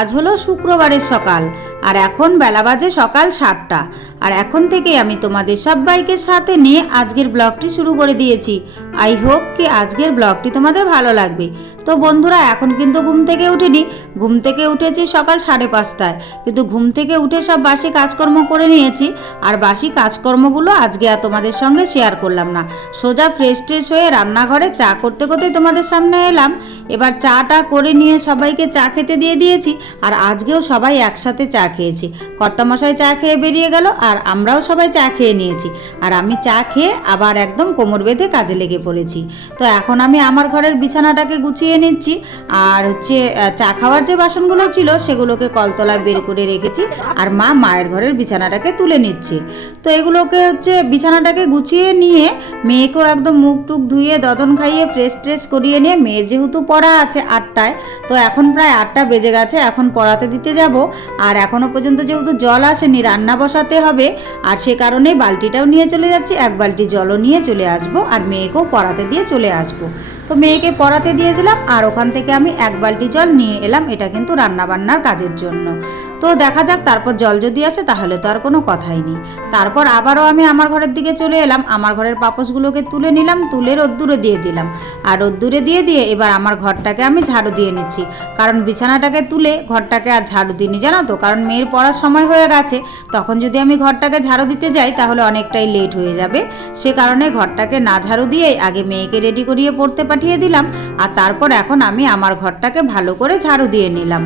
আজ হলো শুক্রবারের সকাল, আর এখন বেলা বাজে সকাল সাতটা। আর এখন থেকে আমি তোমাদের সবাইকে সাথে নিয়ে আজকের ব্লগটি শুরু করে দিয়েছি। আই হোপ কি আজকের ব্লগটি তোমাদের ভালো লাগবে। তো বন্ধুরা, এখন কিন্তু ঘুম থেকে উঠিনি। ঘুম থেকে উঠেছি সকাল সাড়ে পাঁচটায়। কিন্তু ঘুম থেকে উঠে সব বাসি কাজকর্ম করে নিয়েছি। আর বাসি কাজকর্মগুলো আজকে আর তোমাদের সঙ্গে শেয়ার করলাম না। সোজা ফ্রেশ ট্রেশ হয়ে রান্নাঘরে চা করতে করতে তোমাদের সামনে এলাম। এবার চাটা করে নিয়ে সবাইকে চা খেতে দিয়ে দিয়েছি। আর আজকেও সবাই একসাথে চা খেয়েছি। কর্তামশাই চা খেয়ে বেরিয়ে গেল আর আমরাও সবাই চা খেয়ে নিয়েছি। আর আমি চা খেয়ে আবার একদম কোমর বেঁধে কাজে লেগে পড়েছি। তো এখন আমি আমার ঘরের বিছানাটাকে গুছিয়ে নিচ্ছি। আর হচ্ছে চা খাওয়ার যে বাসনগুলো ছিল সেগুলোকে কলতলায় বের করে রেখেছি। আর মা মায়ের ঘরের বিছানাটাকে তুলে নিচ্ছে। তো এগুলোকে হচ্ছে বিছানাটাকে গুছিয়ে নিয়ে মেয়েকেও একদম মুখ টুক ধুয়ে, দদন খাইয়ে ফ্রেশ ট্রেশ করিয়ে নিয়ে, মেয়ের যেহেতু পড়া আছে আটটায়, তো এখন প্রায় আটটা বেজে গেছে। এখন পড়াতে দিতে যাব। আর এখনও পর্যন্ত যেহেতু জল আসেনি, রান্না বসাতে হবে। আর সে কারণে বালতিটাও নিয়ে চলে যাচ্ছি। এক বালতি জলও নিয়ে চলে আসব। আর মেয়েকেও পড়াতে দিয়ে চলে আসব। তো মেয়েকে পড়াতে দিয়ে দিলাম। আর ওখান থেকে আমি এক বালতি জল নিয়ে এলাম। এটা কিন্তু রান্নাবান্নার কাজের জন্য। তো দেখা যাক, তারপর জল যদি আসে তাহলে তো আর কোনো কথাই নেই। তারপর আবারও আমি আমার ঘরের দিকে চলে এলাম। আমার ঘরের পাপোশগুলোকে তুলে নিলাম, তুলে রোদ্দুরে দিয়ে দিলাম। আর রোদ্দুরে দিয়ে দিয়ে এবার আমার ঘরটাকে আমি ঝাড়ু দিয়ে নিচ্ছি। কারণ বিছানাটাকে তুলে ঘরটাকে আর ঝাড়ু দিইনি, জানো তো? কারণ মেয়ের পড়ার সময় হয়ে গেছে। তখন যদি আমি ঘরটাকে ঝাড়ু দিতে যাই তাহলে অনেকটাই লেট হয়ে যাবে। সে কারণে ঘরটাকে না ঝাড়ু দিয়ে আগে মেয়েকে রেডি করিয়ে পড়তে পাঠিয়ে দিলাম। আর তারপর এখন আমি আমার ঘরটাকে ভালো করে ঝাড়ু দিয়ে নিলাম।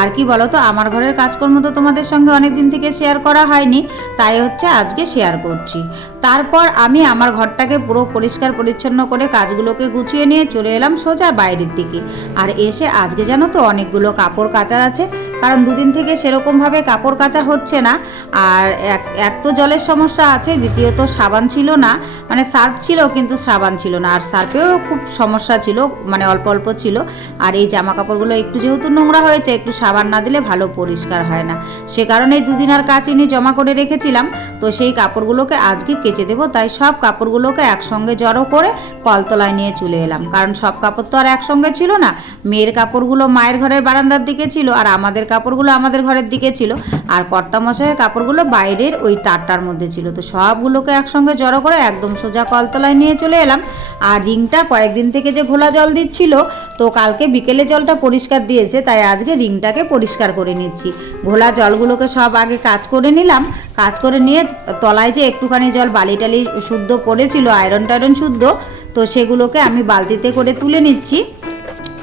আর কি বলতো? আমার ঘরের কাজকর্ম তো তোমাদের সঙ্গে অনেক দিন থেকে শেয়ার করা হয়নি, তাই হচ্ছে আজকে শেয়ার করছি। তারপর আমি আমার ঘরটাকে পুরো পরিষ্কার পরিচ্ছন্ন করে কাজগুলোকে গুছিয়ে নিয়ে চলে এলাম সোজা বাইরের দিকে। আর এসে আজকে জানো তো অনেকগুলো কাপড় কাচার আছে কারণ দুদিন থেকে সেরকমভাবে কাপড় কাচা হচ্ছে না। আর এক এক তো জলের সমস্যা আছে, দ্বিতীয়ত সাবান ছিল না। মানে সার্ফ ছিল কিন্তু সাবান ছিল না। আর সার্ফেও খুব সমস্যা ছিল মানে অল্প অল্প ছিল। আর এই জামা কাপড়গুলো একটু যেহেতু নোংরা হয়েছে, একটু সাবান না দিলে ভালো পরিষ্কার হয় না। সে কারণেই দুদিন আর কাচিনি, জমা করে রেখেছিলাম। তো সেই কাপড়গুলোকে আজকে কেচে দেবো। তাই সব কাপড়গুলোকে একসঙ্গে জড়ো করে কলতলায় নিয়ে চলে এলাম। কারণ সব কাপড় তো আর একসঙ্গে ছিল না। মেয়ের কাপড়গুলো মায়ের ঘরের বারান্দার দিকে ছিল। আর আমাদের কাপড়গুলো আমাদের ঘরের দিকে ছিল আর কর্তা কর্তামশাইয়ের কাপড়গুলো বাইরের ওই তারটার মধ্যে ছিল। তো সবগুলোকে একসঙ্গে জড়ো করে একদম সোজা কলতলায় নিয়ে চলে এলাম। আর রিংটা কয়েকদিন থেকে যে ঘোলা জল দিচ্ছিল, তো কালকে বিকেলে জলটা পরিষ্কার দিয়েছে, তাই আজকে রিংটাকে পরিষ্কার করে নিচ্ছি। ঘোলা জলগুলোকে সব আগে কাজ করে নিলাম। কাজ করে নিয়ে তলায় যে একটুখানি জল বালি টালি শুদ্ধ পড়েছিল, আয়রন টায়রন শুদ্ধ, তো সেগুলোকে আমি বালতিতে করে তুলে নিচ্ছি।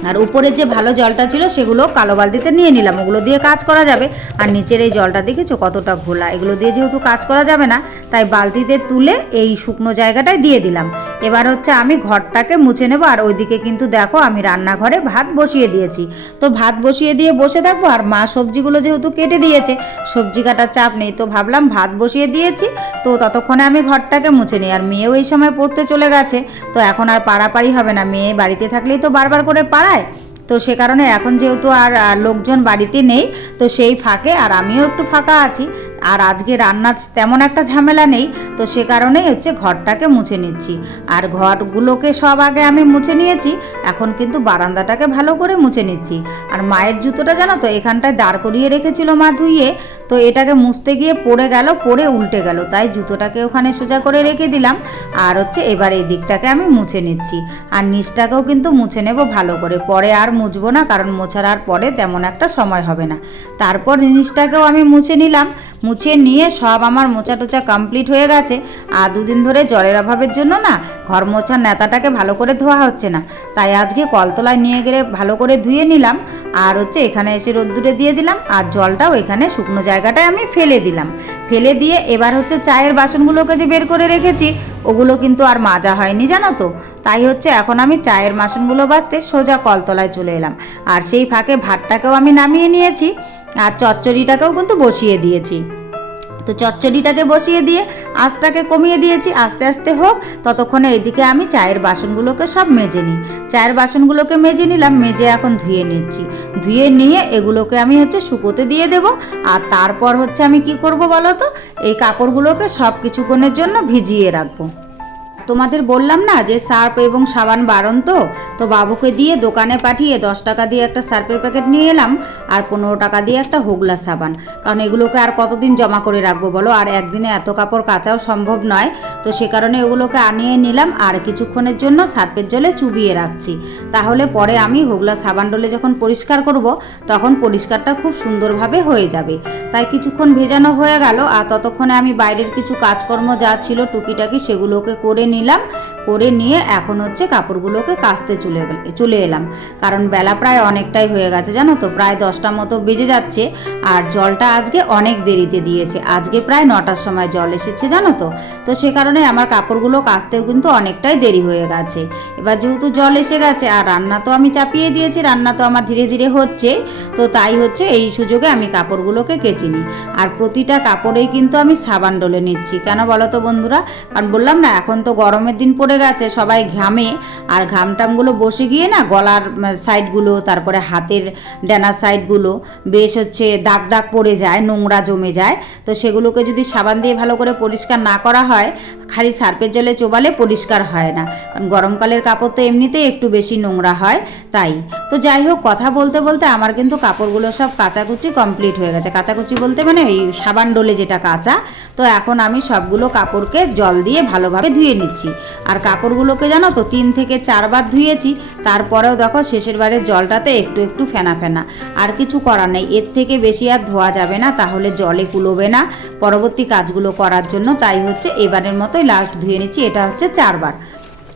আর উপরের যে ভালো জলটা ছিল সেগুলো কালো বালতিতে নিয়ে নিলাম। ওগুলো দিয়ে কাজ করা যাবে। আর নিচের এই জলটা দেখেছ কতটা ঘোলা। এগুলো দিয়ে যেহেতু কাজ করা যাবে না, তাই বালতিতে তুলে এই শুকনো জায়গাটায় দিয়ে দিলাম। এবার হচ্ছে আমি ঘরটাকে মুছে নেব আর ওইদিকে কিন্তু দেখো আমি রান্নাঘরে ভাত বসিয়ে দিয়েছি। তো ভাত বসিয়ে দিয়ে বসে থাকব আর মা সবজিগুলো যেহেতু কেটে দিয়েছে, সবজি কাটার চাপ নেই, তো ভাবলাম ভাত বসিয়ে দিয়েছি। তো ততক্ষণে আমি ঘরটাকে মুছে নিই। আর মেয়েও এই সময় পড়তে চলে গেছে, তো এখন আর পাড়াপাড়ি হবে না। মেয়ে বাড়িতে থাকলেই তো বারবার করে পাড়ায় তো সে কারণে এখন যেহেতু আর লোকজন বাড়িতে নেই, তো সেই ফাঁকে আর আমিও একটু ফাঁকা আছি। আর আজকে রান্নার তেমন একটা ঝামেলা নেই, তো সে কারণেই হচ্ছে ঘরটাকে মুছে নিচ্ছি। আর ঘরগুলোকে সব আগে আমি মুছে নিয়েছি, এখন কিন্তু বারান্দাটাকে ভালো করে মুছে নিচ্ছি। আর মায়ের জুতোটা জানো তো, এখানটায় দাঁড় করিয়ে রেখেছিল মা ধুইয়ে, তো এটাকে মুছতে গিয়ে পড়ে গেল, পড়ে উল্টে গেল, তাই জুতোটাকে ওখানে সোজা করে রেখে দিলাম। আর হচ্ছে এবার এই দিকটাকে আমি মুছে নিচ্ছি। আর নিচটাকেও কিন্তু মুছে নেব ভালো করে, পরে আর মুছবো না, কারণ মোছার আর পরে তেমন একটা সময় হবে না। তারপর জিনিসটাকেও আমি মুছে নিলাম। মুছে নিয়ে সব আমার মোচা টোচা কমপ্লিট হয়ে গেছে। আর দুদিন ধরে জলের অভাবের জন্য না, ঘর মোছার নেতাটাকে ভালো করে ধোয়া হচ্ছে না। তাই আজকে কলতলায় নিয়ে গেলে ভালো করে ধুয়ে নিলাম। আর হচ্ছে এখানে এসে রোদ্দুরে দিয়ে দিলাম। আর জলটাও এখানে শুকনো জায়গাটায় আমি ফেলে দিলাম। ফেলে দিয়ে এবার হচ্ছে চায়ের বাসনগুলোকে যে বের করে রেখেছি ওগুলো কিন্তু আর মাজা হয়নি, জানো তো? তাই হচ্ছে এখন আমি চায়ের বাসনগুলো বাজতে সোজা কলতলায় চলে এলাম। আর সেই ফাঁকে ভাতটাকেও আমি নামিয়ে নিয়েছি, আর চচ্চড়িটাকেও কিন্তু বসিয়ে দিয়েছি। তো চচ্চড়িটাকে বসিয়ে দিয়ে আঁচটাকে কমিয়ে দিয়েছি, আস্তে আস্তে হোক। ততক্ষণে এদিকে আমি চায়ের বাসনগুলোকে সব মেজে নিই। চায়ের বাসনগুলোকে মেজে নিলাম, মেজে এখন ধুয়ে নিচ্ছি। ধুয়ে নিয়ে এগুলোকে আমি হচ্ছে শুকোতে দিয়ে দেব। আর তারপর হচ্ছে আমি কি করব বলো তো? এই কাপড়গুলোকে সব কিছুক্ষণের জন্য ভিজিয়ে রাখব। তোমাদের বললাম না যে সার্ফ এবং সাবান বারণ তো? তো বাবুকে দিয়ে দোকানে পাঠিয়ে দশ টাকা দিয়ে একটা সার্ফের প্যাকেট নিয়ে এলাম আর পনেরো টাকা দিয়ে একটা হোগলা সাবান। কারণ এগুলোকে আর কতদিন জমা করে রাখব বলো? আর একদিনে এত কাপড় কাচাও সম্ভব নয়। তো সে কারণে এগুলোকে আনিয়ে নিলাম আর কিছুক্ষণের জন্য সার্ফের জলে চুবিয়ে রাখছি। তাহলে পরে আমি হোগলা সাবান ডলে যখন পরিষ্কার করব, তখন পরিষ্কারটা খুব সুন্দরভাবে হয়ে যাবে। তাই কিছুক্ষণ ভেজানো হয়ে গেল আর ততক্ষণে আমি বাইরের কিছু কাজকর্ম যা ছিল টুকিটাকি সেগুলোকে করে নিলাম, করে নিয়ে এখন হচ্ছে কাপড়গুলোকে কাচতে চলে চলে এলাম। কারণ বেলা প্রায় অনেকটাই হয়ে গেছে, জানো তো? প্রায় দশটা মতো বেজে যাচ্ছে আর জলটা আজকে অনেক দেরিতে দিয়েছে। আজকে প্রায় নটার সময় জল এসেছে, জানো তো? তো সে কারণে আমার কাপড়গুলো কাচতেও কিন্তু অনেকটাই দেরি হয়ে গেছে। এবার যেহেতু জল এসে গেছে আর রান্না তো আমি চাপিয়ে দিয়েছি, রান্না তো আমার ধীরে ধীরে হচ্ছে, তো তাই হচ্ছে এই সুযোগে আমি কাপড়গুলোকে কেচে নিই। আর প্রতিটা কাপড়েই কিন্তু আমি সাবান ডলে নিচ্ছি। কেন বলো তো বন্ধুরা? কারণ বললাম না, এখন তো গরমের দিন পড়ে গেছে, সবাই ঘামে, আর ঘামটামগুলো বসে গিয়ে না গলার সাইডগুলো তারপরে হাতের ডানার সাইডগুলো বেশ হচ্ছে দাগ দাগ পড়ে যায়, নোংরা জমে যায়। তো সেগুলোকে যদি সাবান দিয়ে ভালো করে পরিষ্কার না করা হয় খালি সার্পের জলে চোবালে পরিষ্কার হয় না। কারণ গরমকালের কাপড় তো এমনিতেই একটু বেশি নোংরা হয়, তাই। তো যাই হোক, কথা বলতে বলতে আমার কিন্তু কাপড়গুলো সব কাচাকুচি কমপ্লিট হয়ে গেছে। কাচাকুচি বলতে মানে ওই সাবান ডোলে যেটা কাঁচা, তো এখন আমি সবগুলো কাপড়কে জল দিয়ে ভালোভাবে ধুয়ে নিচ্ছি। আর কাপড়গুলোকে জানো তো, তিন থেকে চারবার ধুয়েছি, তারপরেও দেখো শেষের বারের জলটাতে একটু একটু ফেনা ফেনা। আর কিছু করার নেই, এর থেকে বেশি আর ধোয়া যাবে না, তাহলে জলে কুলোবে না। পরবর্তী কাজগুলো করার জন্য তাই হচ্ছে এবারের মতোই লাস্ট ধুয়ে নিচ্ছি, এটা হচ্ছে চারবার।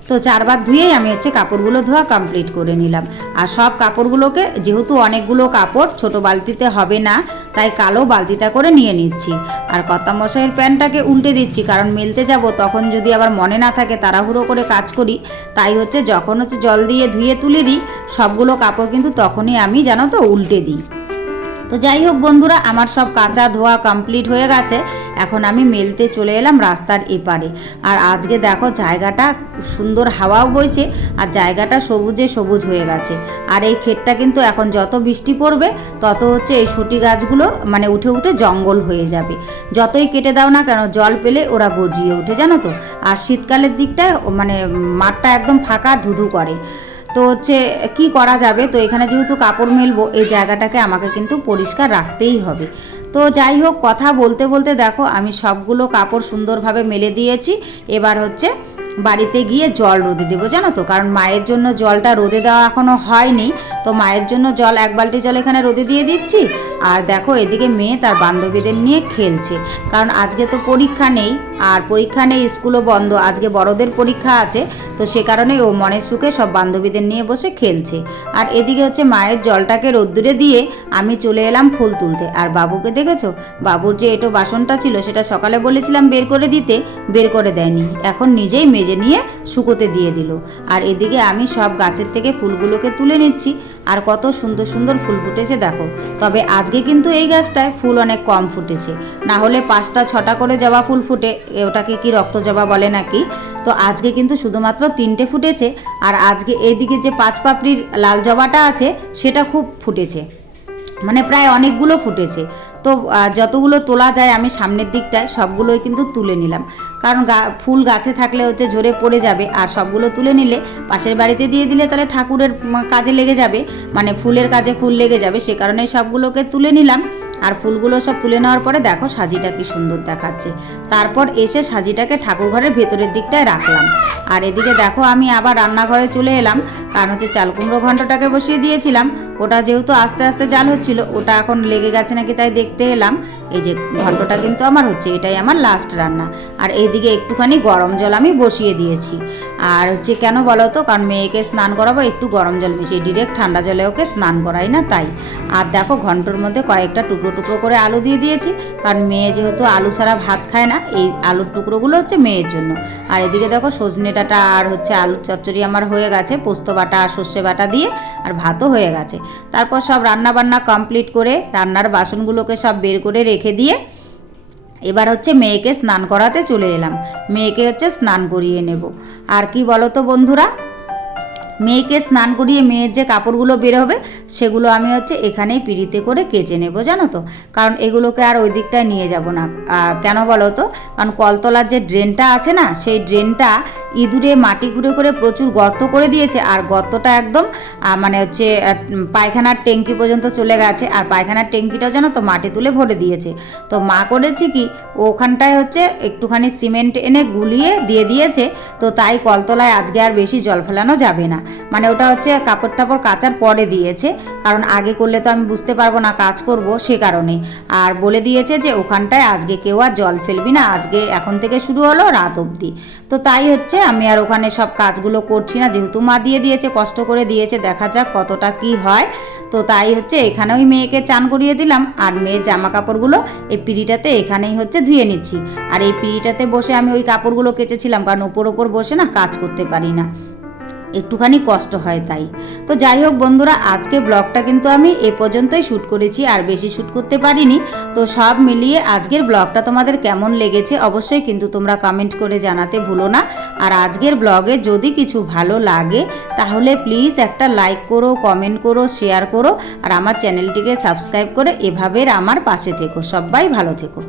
তো চারবার ধুয়েই আমি হচ্ছে কাপড়গুলো ধোয়া কমপ্লিট করে নিলাম। আর সব কাপড়গুলোকে, যেহেতু অনেকগুলো কাপড়, ছোট বালতিতে হবে না, তাই কালো বালতিটা করে নিয়ে নিচ্ছি। আর কর্তা মশাইয়ের প্যান্টটাকে উল্টে দিচ্ছি, কারণ মেলতে যাব, তখন যদি আবার মনে না থাকে, তাড়াহুড়ো করে কাজ করি, তাই হচ্ছে যখন হচ্ছে জল দিয়ে ধুয়ে তুলে দিই, সবগুলো কাপড় কিন্তু তখনই আমি জানো তো উল্টে দিই। তো যাই হোক বন্ধুরা, আমার সব কাঁচা ধোয়া কমপ্লিট হয়ে গেছে। এখন আমি মেলতে চলে এলাম রাস্তার এপারে। আর আজকে দেখো জায়গাটা সুন্দর হাওয়াও বইছে, আর জায়গাটা সবুজে সবুজ হয়ে গেছে। আর এই ক্ষেতটা কিন্তু এখন যত বৃষ্টি পড়বে, তত হচ্ছে এই সুটি গাছগুলো মানে উঠে উঠে জঙ্গল হয়ে যাবে। যতই কেটে দাও না কেন, জল পেলে ওরা গজিয়ে ওঠে, জানো তো? আর শীতকালের দিকটায় মানে মাঠটা একদম ফাঁকা ধুধু করে। তো হচ্ছে, কি করা যাবে? তো এখানে যেহেতু কাপড় মেলবো, এই জায়গাটাকে আমাকে কিন্তু পরিষ্কার রাখতেই হবে। তো যাই হোক, কথা বলতে বলতে দেখো, আমি সবগুলো কাপড় সুন্দরভাবে মেলে দিয়েছি। এবার হচ্ছে বাড়িতে গিয়ে জল রোদে দেবো, জানো তো? কারণ মায়ের জন্য জলটা রোদে দেওয়া এখনও হয়নি। তো মায়ের জন্য জল, এক বালতি জল এখানে রোদে দিয়ে দিচ্ছি। আর দেখো, এদিকে মেয়ে তার বান্ধবীদের নিয়ে খেলছে। কারণ আজকে তো পরীক্ষা নেই, আর পরীক্ষা নেই, স্কুলও বন্ধ। আজকে বড়দের পরীক্ষা আছে, তো সে কারণে ও মনের সুখে সব বান্ধবীদের নিয়ে বসে খেলছে। আর এদিকে হচ্ছে মায়ের জলটাকে রোদ্দুরে দিয়ে আমি চলে এলাম ফুল তুলতে। আর বাবুকে দেখেছ? বাবুর যে এটো বাসনটা ছিল, সেটা সকালে বলেছিলাম বের করে দিতে, বের করে দেয়নি। এখন নিজেই মেজে নিয়ে শুকোতে দিয়ে দিল। আর এদিকে আমি সব গাছের থেকে ফুলগুলোকে তুলে নিচ্ছি। আর কত সুন্দর সুন্দর ফুল ফুটেছে দেখো। তবে আজকে কিন্তু এই গাছটায় ফুল অনেক কম ফুটেছে। না হলে পাঁচটা, ছটা করে জবা ফুল ফুটে, ওটাকে কি রক্ত জবা বলে নাকি? তো আজকে কিন্তু শুধুমাত্র তিনটে ফুটেছে। আর আজকে এদিকে যে পাঁচ পাপড়ির লাল জবাটা আছে, সেটা খুব ফুটেছে। মানে প্রায় অনেকগুলো ফুটেছে। তো যতগুলো তোলা যায় আমি সামনের দিকটায় সবগুলোই কিন্তু তুলে নিলাম। কারণ গা, ফুল গাছে থাকলে হচ্ছে ঝরে পড়ে যাবে। আর সবগুলো তুলে নিলে পাশের বাড়িতে দিয়ে দিলে তাহলে ঠাকুরের কাজে লেগে যাবে। মানে ফুলের কাজে ফুল লেগে যাবে। সে কারণে সবগুলোকে তুলে নিলাম। আর ফুলগুলো সব তুলে নেওয়ার পরে দেখো সাজিটা কি সুন্দর দেখাচ্ছে। তারপর এসে সাজিটাকে ঠাকুর ঘরের ভেতরের দিকটায় রাখলাম। আর এদিকে দেখো আমি আবার রান্নাঘরে চলে এলাম। কারণ হচ্ছে চালকুমড়ো ঘন্টটাকে বসিয়ে দিয়েছিলাম। ওটা যেহেতু আস্তে আস্তে জাল হচ্ছিল, ওটা এখন লেগে গেছে নাকি তাই দেখতে এলাম। এই যে ঘন্টটা কিন্তু আমার হচ্ছে, এটাই আমার লাস্ট রান্না। আর এইদিকে একটুখানি গরম জল আমি বসিয়ে দিয়েছি। আর হচ্ছে কেন বলো তো, কারণ মেয়েকে স্নান করাবো, একটু গরম জল মিশিয়ে ডিরেক্ট ঠান্ডা জলে ওকে স্নান করাই না তাই। আর দেখো ঘন্টর মধ্যে কয়েকটা টুকরো টুকরো করে আলু দিয়ে দিয়েছি, কারণ মেয়ে যেহেতু আলু ছাড়া ভাত খায় না, এই আলুর টুকরোগুলো হচ্ছে মেয়ের জন্য। আর এদিকে দেখো সজনে ডাঁটা আর হচ্ছে আলুর চচ্চড়ি আমার হয়ে গেছে, পোস্ত বাটা আর সর্ষে বাটা দিয়ে, আর ভাতও হয়ে গেছে। তারপর সব রান্না বান্না কমপ্লিট করে রান্নার বাসনগুলোকে সব বের করে রেখে দিয়ে এবার হচ্ছে মেয়েকে স্নান করাতে চলে এলাম। মেয়েকে হচ্ছে স্নান করিয়ে নেব। আর কি বলো তো বন্ধুরা? মেয়েকে স্নান করিয়ে মেয়ের যে কাপড়গুলো বের হবে, সেগুলো আমি হচ্ছে এখানেই পিড়িতে করে কেচে নেব, জানো তো? কারণ এগুলোকে আর ওই দিকটায় নিয়ে যাব না। কেন বলো তো? কারণ কলতলার যে ড্রেনটা আছে না, সেই ড্রেনটা ইঁদুরে মাটি ঘুরে করে প্রচুর গর্ত করে দিয়েছে, আর গর্তটা একদম মানে হচ্ছে পায়খানার ট্যাঙ্কি পর্যন্ত চলে গেছে, আর পায়খানার ট্যাঙ্কিটা যেন তো মাটি তুলে ভরে দিয়েছে। তো মা করেছে কি, ওখানটায় হচ্ছে একটুখানি সিমেন্ট এনে গুলিয়ে দিয়ে দিয়েছে, তো তাই কলতলায় আজকে আর বেশি জল ফেলানো যাবে না। মানে ওটা হচ্ছে কাপড় টাপড় কাচার পরে দিয়েছে, কারণ আগে করলে তো আমি বুঝতে পারব না কাজ করব সে কারণে। আর বলে দিয়েছে যে ওখানটায় আজকে কেউ আর জল ফেলবি না, আজকে এখন থেকে শুরু হলো রাত অবধি। তো তাই হচ্ছে আমি আর ওখানে সব কাজগুলো করছি না, যেহেতু মা দিয়ে দিয়েছে, কষ্ট করে দিয়েছে, দেখা যাক কতটা কি হয়। তো তাই হচ্ছে এখানে ওই মেয়েকে চান করিয়ে দিলাম, আর মেয়ের জামা কাপড়গুলো এই পিড়িটাতে এখানেই হচ্ছে ধুয়ে নিচ্ছি। আর এই পিড়িটাতে বসে আমি ওই কাপড়গুলো কেচেছিলাম, কারণ ওপর ওপর বসে না কাজ করতে পারি না। একটুখানি কষ্ট হয় তাই। তো যাই হোক বন্ধুরা, আজকে ব্লগটা কিন্তু আমি এ পর্যন্তই শ্যুট করেছি, আর বেশি শ্যুট করতে পারিনি। তো সব মিলিয়ে আজকের ব্লগটা তোমাদের কেমন লেগেছে অবশ্যই কিন্তু তোমরা কমেন্ট করে জানাতে ভুলো না। আর আজকের ব্লগে যদি কিছু ভালো লাগে, তাহলে প্লিজ একটা লাইক করো কমেন্ট করো শেয়ার করো, আর আমার চ্যানেলটিকে সাবস্ক্রাইব করে এভাবে আমার পাশে থেকো। সবাই ভালো থেকো।